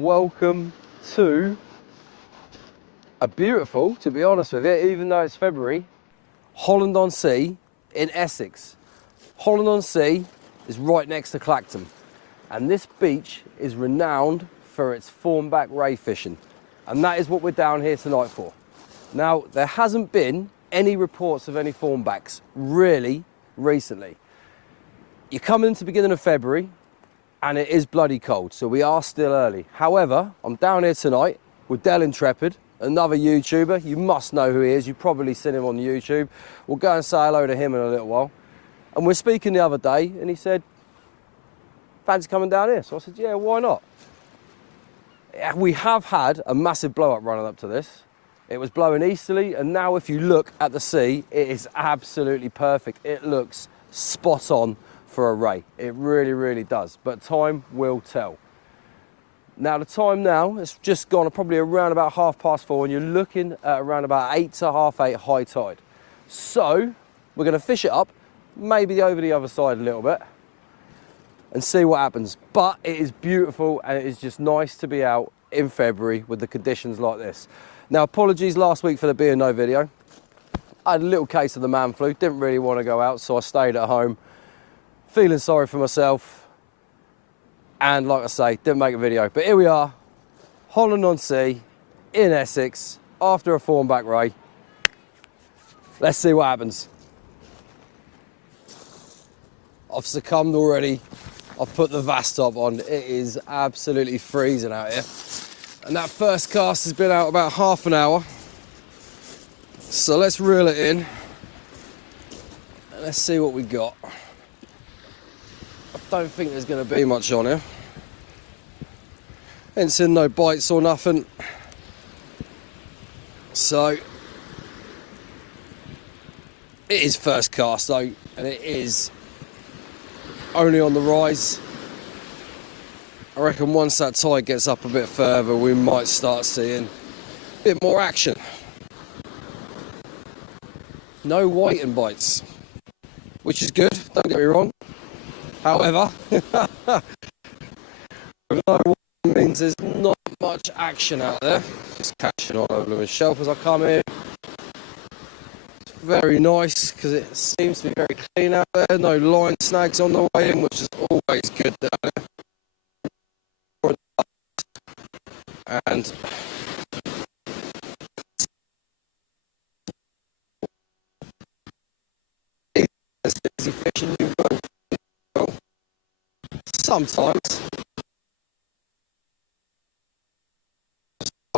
and welcome to a beautiful, to be honest with you, even though it's February, Holland-on-Sea in Essex. Holland-on-Sea is right next to Clacton, and this beach is renowned for its thornback ray fishing, and that is what we're down here tonight for. Now, there hasn't been any reports of any thornbacks really recently. You come into the beginning of February and it is bloody cold, so we are still early. However, I'm down here tonight with Del Intrepid, another YouTuber. You must know who he is. You've probably seen him on YouTube. We'll go and say hello to him in a little while. And we're speaking the other day and he said, fancy coming down here? So I said, yeah, why not? We have had a massive blow up running up to this. It was blowing easterly, and now if you look at the sea, it is absolutely perfect. It looks spot on for a ray. It really, really does, but time will tell. Now the time now, it's just gone probably around about 4:30, and you're looking at around about 8 to 8:30 high tide. So we're gonna fish it up, maybe over the other side a little bit, and see what happens. But it is beautiful, and it is just nice to be out in February with the conditions like this. Now, apologies last week for there being no video. I had a little case of the man flu, didn't really want to go out, so I stayed at home, feeling sorry for myself, and like I say, didn't make a video. But here we are, Holland-on-Sea in Essex, after a thornback ray. Let's see what happens. I've succumbed already. I've put the vast top on. It is absolutely freezing out here. And that first cast has been out about half an hour. So let's reel it in. And let's see what we got. I don't think there's going to be much on here. Ain't seen no bites or nothing. So it is first cast though, and it is only on the rise. I reckon once that tide gets up a bit further, we might start seeing a bit more action. No whiting bites, which is good, don't get me wrong. However, no whiting means there's not much action out there. Just catching on over the shelf as I come in. It's very nice because it seems to be very clean out there. No line snags on the way in, which is always good down there. And as easy fishing you go. Sometimes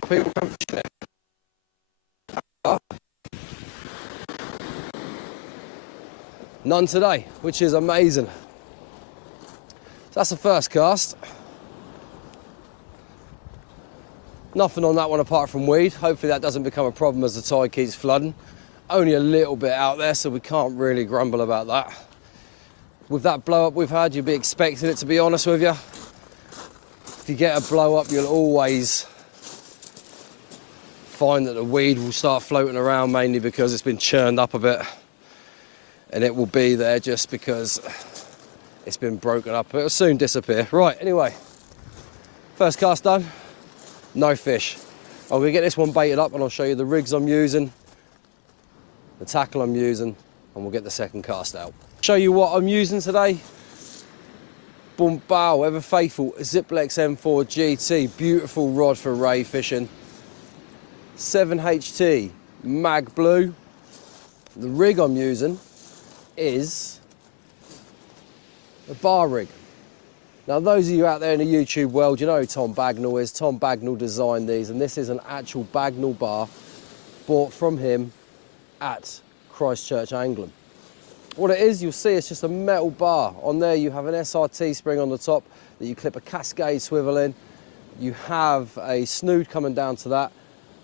people come fishing it. None today, which is amazing. So that's the first cast. Nothing on that one apart from weed. Hopefully that doesn't become a problem as the tide keeps flooding. Only a little bit out there, so we can't really grumble about that. With that blow up we've had, you'd be expecting it, to be honest with you. If you get a blow up, you'll always find that the weed will start floating around, mainly because it's been churned up a bit. And it will be there just because it's been broken up. It'll soon disappear. Right, anyway, first cast done. No fish. I'm going to get this one baited up and I'll show you the rigs I'm using, the tackle I'm using, and we'll get the second cast out. Show you what I'm using today. Bagnall, ever faithful, Ziplex M4 GT, beautiful rod for ray fishing. 7HT Mag Blue. The rig I'm using is a bar rig. Now, those of you out there in the YouTube world, you know who Tom Bagnall is. Tom Bagnall designed these, and this is an actual Bagnall bar bought from him at Christchurch Angling. What it is, you'll see it's just a metal bar. On there you have an SRT spring on the top that you clip a cascade swivel in. You have a snood coming down to that.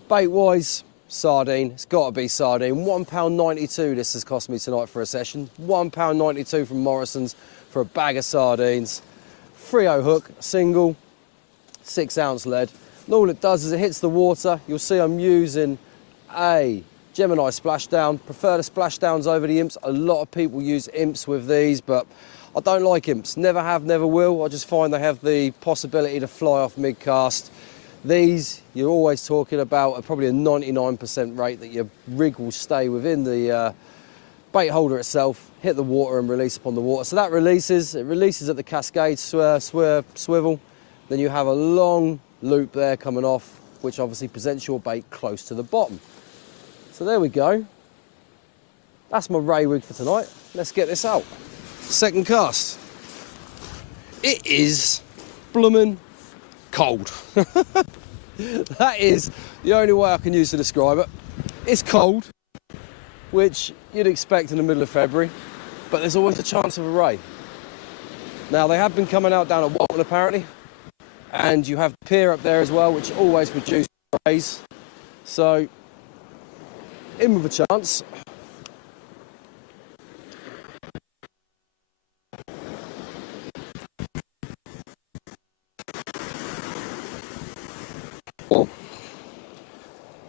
Bait-wise, sardine. It's got to be sardine. £1.92 this has cost me tonight for a session. £1.92 from Morrison's for a bag of sardines. 3/0 hook, single, 6-ounce lead. And all it does is it hits the water. You'll see I'm using a Gemini splashdown. Prefer the splashdowns over the imps. A lot of people use imps with these, but I don't like imps, never have, never will. I just find they have the possibility to fly off mid-cast. These, you're always talking about probably a 99% rate that your rig will stay within the bait holder itself, hit the water and release upon the water. So that releases, it releases at the cascade swivel. Then you have a long loop there coming off, which obviously presents your bait close to the bottom. So there we go. That's my ray rig for tonight. Let's get this out. Second cast. It is bloomin' cold. That is the only way I can use to describe it. It's cold, which you'd expect in the middle of February, but there's always a chance of a ray. Now, they have been coming out down at Walton apparently, and you have the pier up there as well, which always produces rays. So, in with a chance.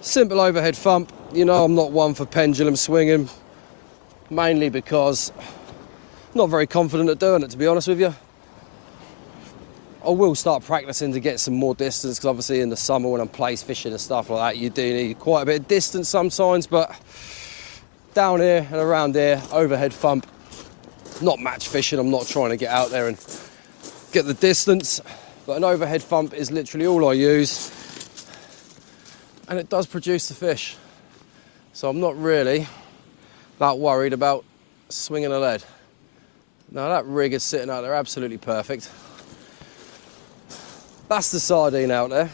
Simple overhead thump. You know, I'm not one for pendulum swinging, mainly because I'm not very confident at doing it, to be honest with you. I will start practicing to get some more distance, because obviously in the summer when I'm place fishing and stuff like that, you do need quite a bit of distance sometimes, but down here and around here, overhead thump, not match fishing. I'm not trying to get out there and get the distance, but an overhead thump is literally all I use. And it does produce the fish. So I'm not really that worried about swinging a lead. Now that rig is sitting out there absolutely perfect. That's the sardine out there.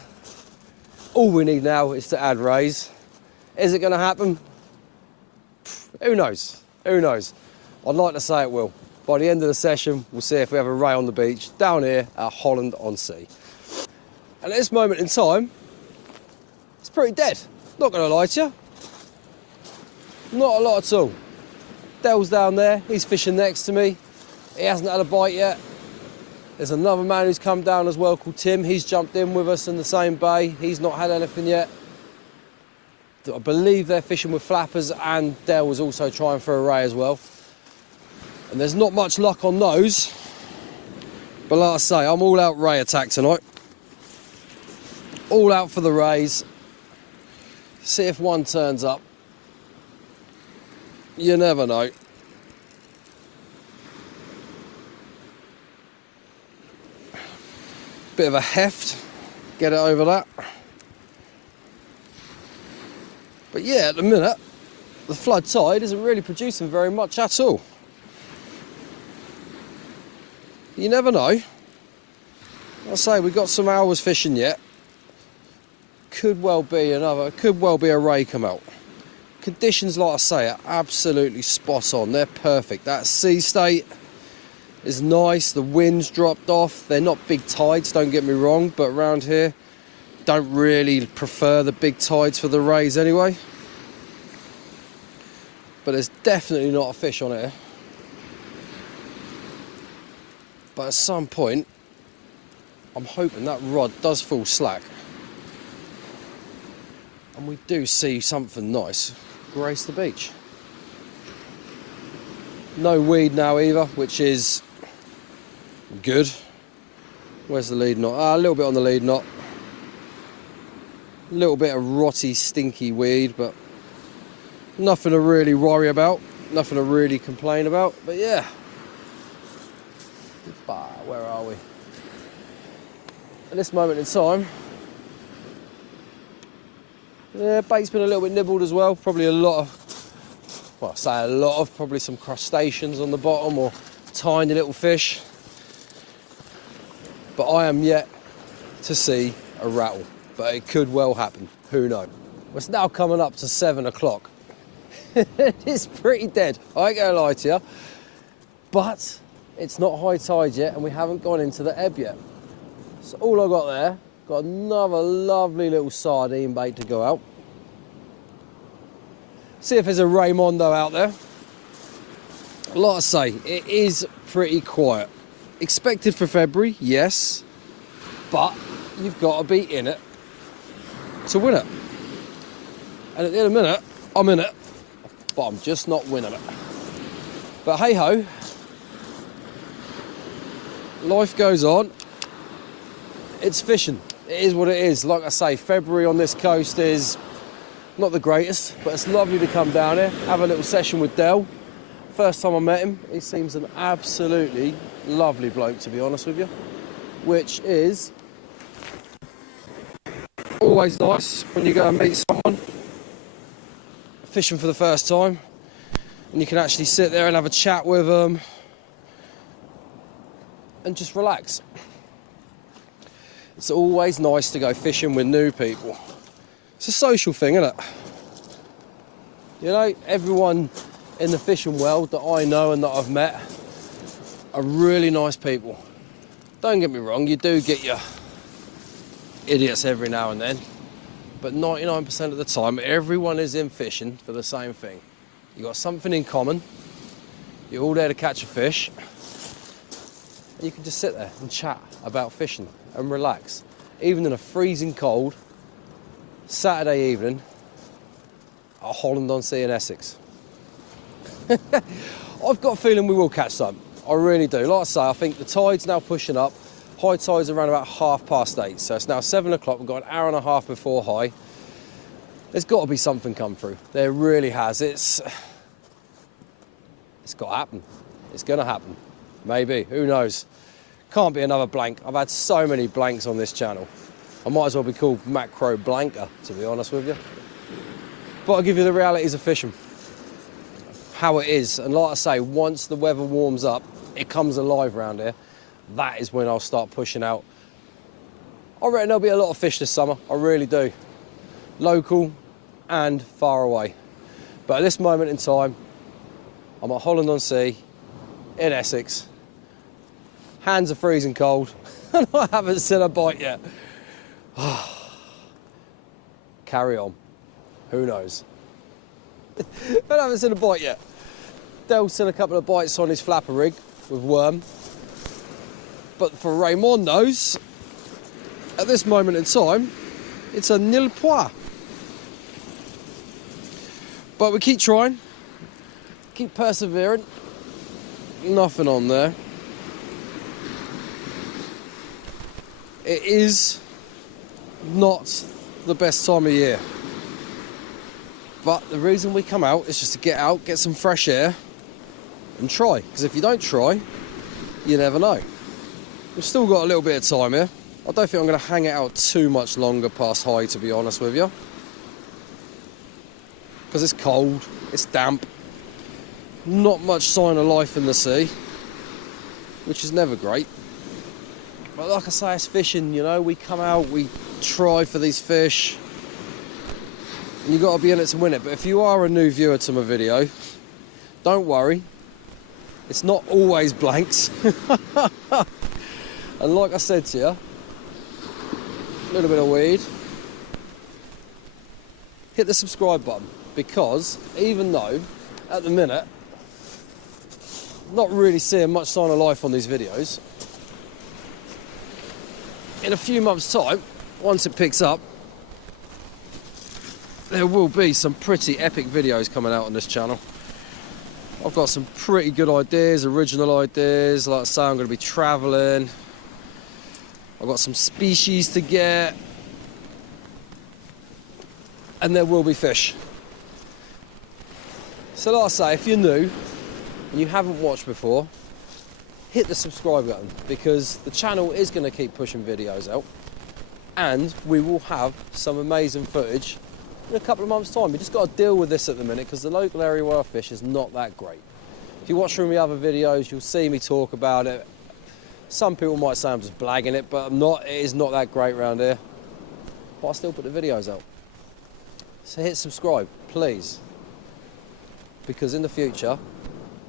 All we need now is to add rays. Is it gonna happen? Who knows? Who knows? I'd like to say it will. By the end of the session, we'll see if we have a ray on the beach down here at Holland-on-Sea. And at this moment in time, it's pretty dead, not gonna lie to you. Not a lot at all. Dell's down there, he's fishing next to me. He hasn't had a bite yet. There's another man who's come down as well called Tim. He's jumped in with us in the same bay. He's not had anything yet. I believe they're fishing with flappers, and Dell was also trying for a ray as well. And there's not much luck on those. But like I say, I'm all out ray attack tonight. All out for the rays. See if one turns up. You never know. Bit of a heft, get it over that. But yeah, at the minute, the flood tide isn't really producing very much at all. You never know. I say, we've got some hours fishing yet. Could well be a ray come out. Conditions, like I say, are absolutely spot on. They're perfect. That sea state is nice. The wind's dropped off. They're not big tides, don't get me wrong, but around here, don't really prefer the big tides for the rays anyway. But there's definitely not a fish on here. But at some point, I'm hoping that rod does fall slack. And we do see something nice grace the beach. No weed now either, which is good. Where's the lead knot? A little bit on the lead knot. A little bit of rotty, stinky weed, but nothing to really worry about. Nothing to really complain about. But yeah. Where are we? At this moment in time, yeah, bait's been a little bit nibbled as well. Probably a lot of, well, I say a lot of, probably some crustaceans on the bottom or tiny little fish. But I am yet to see a rattle. But it could well happen. Who knows? It's now coming up to 7 o'clock. It's pretty dead, I ain't gonna lie to you. But it's not high tide yet, and we haven't gone into the ebb yet. So all I got there, got another lovely little sardine bait to go out. See if there's a Raymondo out there. Like I say, it is pretty quiet. Expected for February, yes, but you've got to be in it to win it. And at the end of the minute, I'm in it, but I'm just not winning it. But hey ho, life goes on. It's fishing. It is what it is. Like I say, February on this coast is not the greatest, but it's lovely to come down here, have a little session with Del. First time I met him, he seems an absolutely lovely bloke, to be honest with you, which is always nice when you go and meet someone fishing for the first time and you can actually sit there and have a chat with them and just relax. It's always nice to go fishing with new people. It's a social thing, isn't it? You know, everyone in the fishing world that I know and that I've met are really nice people. Don't get me wrong, you do get your idiots every now and then, but 99% of the time everyone is in fishing for the same thing. You got something in common, you're all there to catch a fish, and you can just sit there and chat about fishing and relax, even in a freezing cold Saturday evening at Holland-on-Sea in Essex. I've got a feeling we will catch some. I really do. Like I say, I think the tide's now pushing up. High tide's around about 8:30, so it's now 7 o'clock. We've got an hour and a half before high. There's got to be something come through. There really has. It's got to happen. It's going to happen. Maybe. Who knows? Can't be another blank. I've had so many blanks on this channel. I might as well be called Macro Blanker, to be honest with you. But I'll give you the realities of fishing. How it is. And like I say, once the weather warms up, it comes alive around here. That is when I'll start pushing out. I reckon there'll be a lot of fish this summer. I really do. Local and far away. But at this moment in time, I'm at Holland-on-Sea in Essex. Hands are freezing cold and I haven't seen a bite yet. Carry on. Who knows? I haven't seen a bite yet. Del's seen a couple of bites on his flapper rig with worm. But for Raymondo's, at this moment in time, it's a nil point. But we keep trying, keep persevering. Nothing on there. It is not the best time of year. But the reason we come out is just to get out, get some fresh air and try. Because if you don't try, you never know. We've still got a little bit of time here. I don't think I'm going to hang it out too much longer past high, to be honest with you. Because it's cold, it's damp, not much sign of life in the sea, which is never great. But like I say, it's fishing, you know, we come out, we try for these fish, and you've got to be in it to win it. But if you are a new viewer to my video, don't worry, it's not always blanks. And like I said to you, a little bit of weed, hit the subscribe button, because even though at the minute not really seeing much sign of life on these videos, in a few months time, once it picks up, there will be some pretty epic videos coming out on this channel. I've got some pretty good ideas, original ideas. Like I say, I'm going to be travelling. I've got some species to get, and there will be fish. So like I say, if you're new and you haven't watched before, hit the subscribe button, because the channel is going to keep pushing videos out, and we will have some amazing footage in a couple of months' time. We just got to deal with this at the minute, because the local area where I fish is not that great. If you watch through my other videos, you'll see me talk about it. Some people might say I'm just blagging it, but I'm not. It is not that great around here. But I still put the videos out. So hit subscribe, please. Because in the future,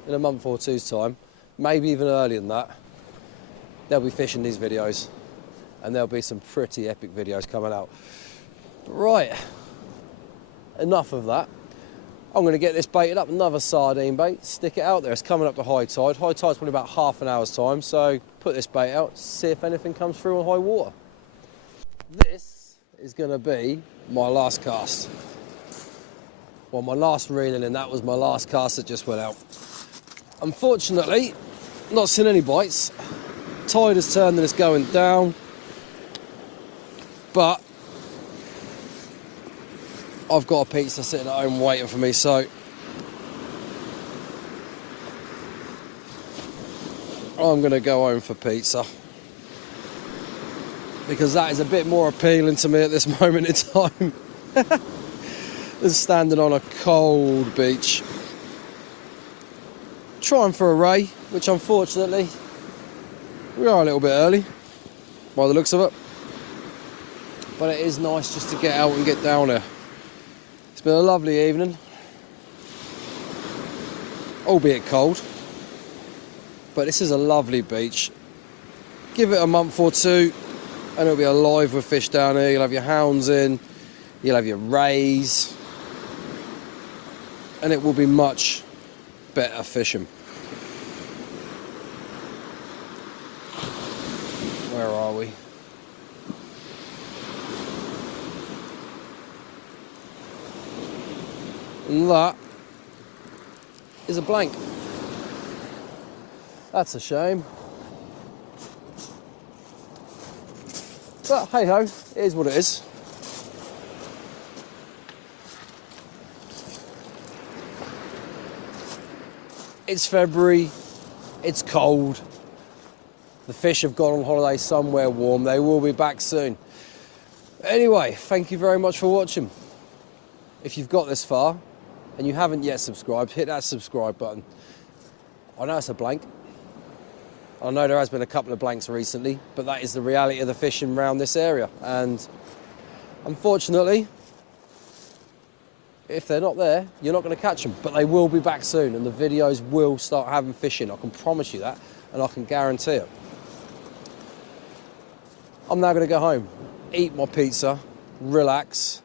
in a month or two's time, maybe even earlier than that, they'll be fishing these videos. And there'll be some pretty epic videos coming out. Right, enough of that. I'm going to get this baited up, another sardine bait, stick it out there. It's coming up to high tide. High tide's probably about half an hour's time, so put this bait out, see if anything comes through on high water. This is going to be my last cast. Well, my last reeling, and that was my last cast that just went out. Unfortunately, not seen any bites. tide has turned and it's going down, but I've got a pizza sitting at home waiting for me, so I'm going to go home for pizza, because that is a bit more appealing to me at this moment in time than standing on a cold beach trying for a ray, which unfortunately we are a little bit early by the looks of it, but it is nice just to get out and get down there. It's been a lovely evening, albeit cold, but this is a lovely beach. Give it a month or two and it'll be alive with fish down here. You'll have your hounds in, you'll have your rays, and it will be much better fishing. Where are we? And that is a blank. That's a shame. But hey ho, it is what it is. It's February, it's cold. The fish have gone on holiday somewhere warm. They will be back soon. Anyway, thank you very much for watching. If you've got this far and you haven't yet subscribed, hit that subscribe button. I know it's a blank. I know there has been a couple of blanks recently, but that is the reality of the fishing around this area. And unfortunately, if they're not there, you're not going to catch them, but they will be back soon and the videos will start having fishing. I can promise you that, and I can guarantee it. I'm now going to go home, eat my pizza, relax,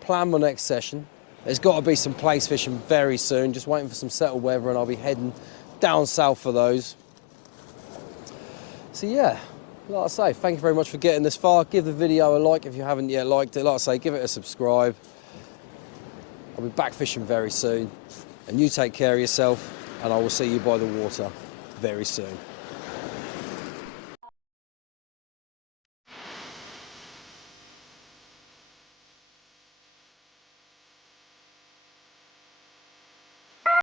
plan my next session. There's got to be some place fishing very soon, just waiting for some settled weather, and I'll be heading down south for those. So yeah, like I say, thank you very much for getting this far. Give the video a like if you haven't yet liked it. Like I say, give it a subscribe. I'll be back fishing very soon. And you take care of yourself, and I will see you by the water very soon.